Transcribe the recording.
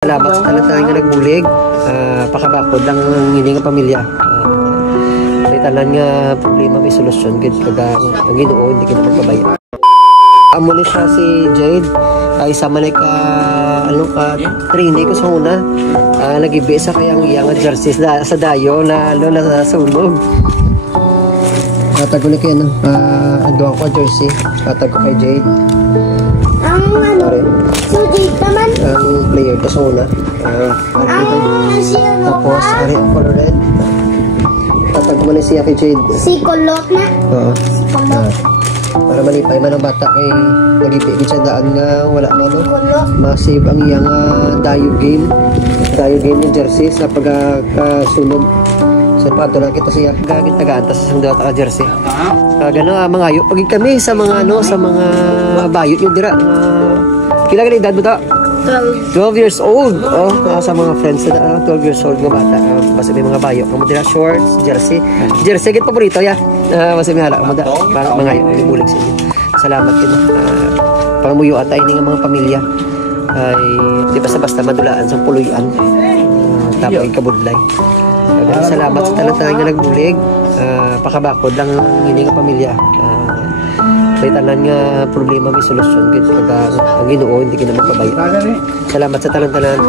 Salamat sa tanan nga nagbulig. Pakabakod lang hindi nga pamilya. May tanan nga problema may solusyon gid kaga ang Ginoo hindi kita magpabaya. Amo ni siya si Jade ay sama na ka training ko sa una. Nagibi sa kayang iyang jersey sa dayo na na sunog. Tatago ni kay ando ko jersey. Tatago kay Jade. So, Jade naman? Ang player ko sa una. Tapos, ari ang color red. Tatag mo na siya kay Jade. Si Kulot na? Oo. Si Kulot. Para malipay man ang bata kay nagibigit sa daan nga wala mo no. Kulot. Masave ang iyang dayo game. Dayo game yung jersey sa pagkasunog. Sa pato lang kita siya. Gagin tagaan tas isang daw ka jersey. Gano mangayo pag kami sa mga sa mga bayot yung dira. Kila ka edad mo to? 12 years old. Oh, sa mga friends na 12 years old nga bata. Basta may mga bayo. Kamo dira shorts, jersey. Jersey gid paborito ya. Basta may hala mo da. Para mga bulig sa inyo. Salamat kin. Para muyo atay ni nga mga pamilya. Ay di basta-basta madulaan sa puluyan. Tapos ikabudlay. Salamat sa tanan nga nagbulig. Pakabakod lang hindi nga pamilya. May tanan nga problema may solusyon gid kaga ang Ginoo hindi kita magpabaya. Salamat sa tanan-tanan.